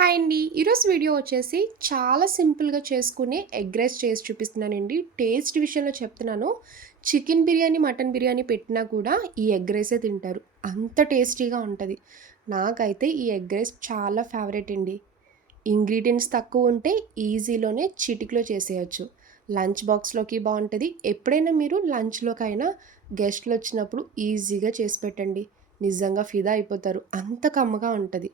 Hi అండి. ఈరోజు video వచ్చేసి చాలా సింపుల్‌గా చేసుకునే ఎగ్ రైస్ చేసి చూపిస్తున్నానండి. టేస్ట్ విషయంలో చెప్తున్నాను. చికెన్ బిర్యానీ, మటన్ బిర్యానీ పెట్టినా కూడా ఈ ఎగ్ రైసే తింటారు. అంత టేస్టీగా ఉంటది. నాకైతే ఈ ఎగ్ రైస్ చాలా ఫేవరెట్ అండి. ఇంగ్రీడియెంట్స్ తక్కువ ఉంటే ఈజీలోనే చిటికలో చేసేయొచ్చు. లంచ్ బాక్స్‌లోకి బావుంటది. ఎప్పుడైనా మీరు లంచ్‌లోకైనా గెస్ట్‌లొచ్చినప్పుడు ఈజీగా చేసి పెట్టండి. నిజంగా ఫిదా అయిపోతారు. అంత కమ్మగా ఉంటది.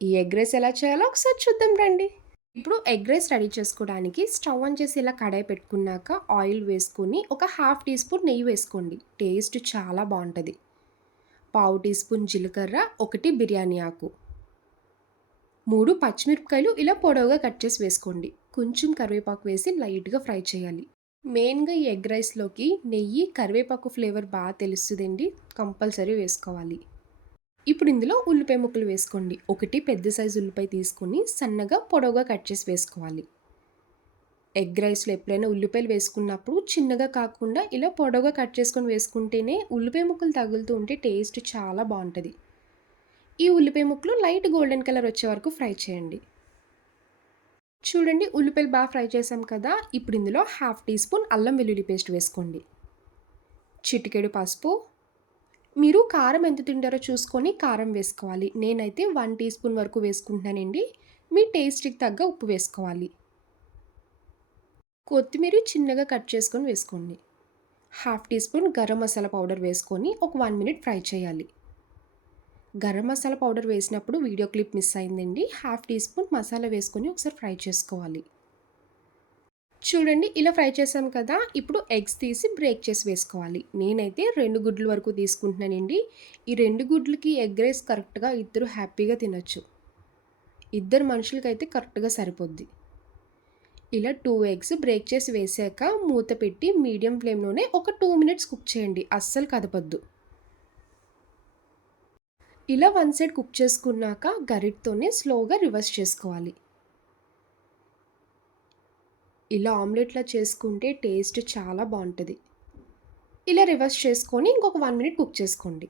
ఈ ఎగ్ రైస్ ఎలా చేయాలో ఒకసారి చూద్దాం రండి. ఇప్పుడు ఎగ్ రైస్ రెడీ చేసుకోవడానికి స్టవ్ ఆన్ చేసి ఇలా కడాయి పెట్టుకున్నాక ఆయిల్ వేసుకొని ఒక హాఫ్ టీ స్పూన్ నెయ్యి వేసుకోండి. టేస్ట్ చాలా బాగుంటుంది. పావు టీ స్పూన్ జీలకర్ర, ఒకటి బిర్యానీ ఆకు, 3 పచ్చిమిరపకాయలు ఇలా పొడవుగా కట్ చేసి వేసుకోండి. కొంచెం కరివేపాకు వేసి లైట్గా ఫ్రై చేయాలి. మెయిన్గా ఈ ఎగ్ రైస్లోకి నెయ్యి, కరివేపాకు ఫ్లేవర్ బాగా తెలుస్తుందండి. కంపల్సరీ వేసుకోవాలి. ఇప్పుడు ఇందులో ఉల్లిపాయ ముక్కలు వేసుకోండి. ఒకటి పెద్ద సైజు ఉల్లిపాయ తీసుకొని సన్నగా పొడవుగా కట్ చేసి వేసుకోవాలి. ఎగ్ రైస్లో ఎప్పుడైనా ఉల్లిపాయలు వేసుకున్నప్పుడు చిన్నగా కాకుండా ఇలా పొడవుగా కట్ చేసుకొని వేసుకుంటేనే ఉల్లిపాయ ముక్కలు తగులుతూ ఉంటే టేస్ట్ చాలా బాగుంటుంది. ఈ ఉల్లిపాయ ముక్కలు లైట్ గోల్డెన్ కలర్ వచ్చే వరకు ఫ్రై చేయండి. చూడండి, ఉల్లిపాయలు బాగా ఫ్రై చేసాం కదా. ఇప్పుడు ఇందులో హాఫ్ టీ స్పూన్ అల్లం వెల్లుల్లి పేస్ట్ వేసుకోండి. చిటికెడు పసుపు, మీరు కారం ఎంత తింటారో చూసుకొని కారం వేసుకోవాలి. నేనైతే 1 టీ స్పూన్ వరకు వేసుకుంటున్నానండి. మీ టేస్ట్‌కి తగ్గ ఉప్పు వేసుకోవాలి. కొత్తిమీర చిన్నగా కట్ చేసుకొని వేసుకోండి. Half teaspoon garam masala powder వేసుకొని ఒక 1 మినిట్ ఫ్రై చేయాలి. గరం మసాలా పౌడర్ వేసినప్పుడు వీడియో క్లిప్ మిస్ అయిందండి. హాఫ్ టీ స్పూన్ మసాలా వేసుకొని ఒకసారి ఫ్రై చేసుకోవాలి. చూడండి, ఇలా ఫ్రై చేసాం కదా. ఇప్పుడు ఎగ్స్ తీసి బ్రేక్ చేసి వేసుకోవాలి. నేనైతే 2 గుడ్ల వరకు తీసుకుంటున్నానండి. ఈ 2 గుడ్లకి ఎగ్ రైస్ కరెక్ట్‌గా ఇద్దరు హ్యాపీగా తినొచ్చు. ఇద్దరు మనుషులకైతే కరెక్ట్‌గా సరిపోద్ది. ఇలా 2 ఎగ్స్ బ్రేక్ చేసి వేసాక మూత పెట్టి మీడియం ఫ్లేమ్‌లోనే ఒక 2 మినిట్స్ కుక్ చేయండి. అస్సలు కదపొద్దు. ఇలా వన్ సైడ్ కుక్ చేసుకున్నాక గరిటతోనే స్లోగా రివర్స్ చేసుకోవాలి. ఇలా ఆమ్లెట్‌లా చేసుకుంటే టేస్ట్ చాలా బాగుంటుంది. ఇలా రివర్స్ చేసుకొని ఇంకొక 1 మినిట్ కుక్ చేసుకోండి.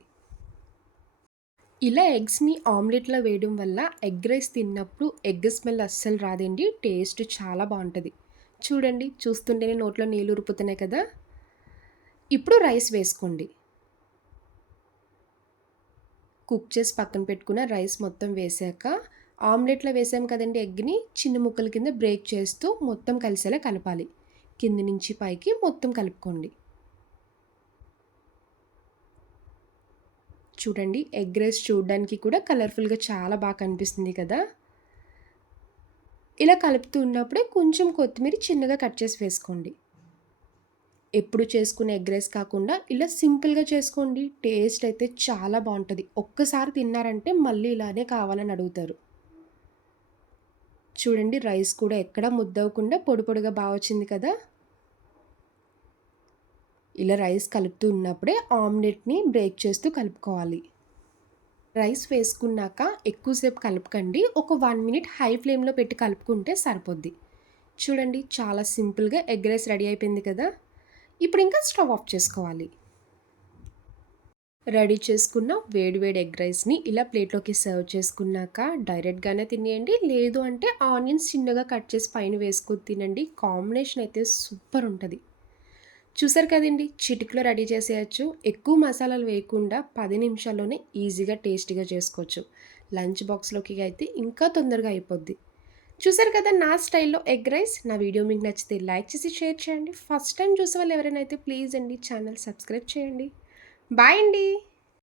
ఇలా ఎగ్స్‌ని ఆమ్లెట్‌లా వేయడం వల్ల ఎగ్ రైస్ తిన్నప్పుడు ఎగ్ స్మెల్ అస్సలు రాదండి. టేస్ట్ చాలా బాగుంటుంది. చూడండి, చూస్తుంటేనే నోట్లో నీళ్ళు ఊరిపోతున్నాయి కదా. ఇప్పుడు రైస్ వేసుకోండి. కుక్ చేసి పక్కన పెట్టుకున్న రైస్ మొత్తం వేసాక ఆమ్లెట్‌లో వేసాం కదండీ ఎగ్‌ని, చిన్న ముక్కల కింద బ్రేక్ చేస్తూ మొత్తం కలిసేలా కలపాలి. కింది నుంచి పైకి మొత్తం కలుపుకోండి. చూడండి, ఎగ్ రైస్ చూడడానికి కూడా కలర్‌ఫుల్‌గా చాలా బాగా కనిపిస్తుంది కదా. ఇలా కలుపుతూ ఉన్నప్పుడే కొంచెం కొత్తిమీర చిన్నగా కట్ చేసి వేసుకోండి. ఎప్పుడు చేసుకునే ఎగ్ రైస్ కాకుండా ఇలా సింపుల్‌గా చేసుకోండి. టేస్ట్ అయితే చాలా బాగుంటుంది. ఒక్కసారి తిన్నారంటే మళ్ళీ ఇలానే కావాలని అడుగుతారు. చూడండి, రైస్ కూడా ఎక్కడా ముద్దవ్వకుండా పొడి పొడిగా బాగా వచ్చింది కదా. ఇలా రైస్ కలుపుతూ ఉన్నప్పుడే ఆమ్లెట్‌ని బ్రేక్ చేస్తూ కలుపుకోవాలి. రైస్ వేసుకున్నాక ఎక్కువసేపు కలపకండి. ఒక 1 మినిట్ హై ఫ్లేమ్‌లో పెట్టి కలుపుకుంటే సరిపోద్ది. చూడండి, చాలా సింపుల్‌గా ఎగ్ రైస్ రెడీ అయిపోయింది కదా. ఇప్పుడు ఇంకా స్టవ్ ఆఫ్ చేసుకోవాలి. రెడీ చేసుకున్న వేడి వేడి ఎగ్ రైస్‌ని ఇలా ప్లేట్‌లోకి సర్వ్ చేసుకున్నాక డైరెక్ట్‌గానే తినేయండి. లేదు అంటే ఆనియన్స్ చిన్నగా కట్ చేసి పైన వేసుకొని తినండి. కాంబినేషన్ అయితే సూపర్ ఉంటది. చూసారు కదండీ! చిటికలో రెడీ చేసేయచ్చు. ఎక్కువ మసాలాలు వేయకుండా 10 నిమిషాల్లోనే ఈజీగా టేస్టీగా చేసుకోవచ్చు. లంచ్ బాక్స్‌లోకి అయితే ఇంకా తొందరగా అయిపోద్ది. చూసారు కదా నా స్టైల్‌లో ఎగ్ రైస్. నా వీడియో మీకు నచ్చితే లైక్ చేసి షేర్ చేయండి. ఫస్ట్ టైమ్ చూసేవాళ్ళు ఎవరైనా అయితే ప్లీజ్ అండి ఛానల్ సబ్స్క్రైబ్ చేయండి. బాయ్ అండి.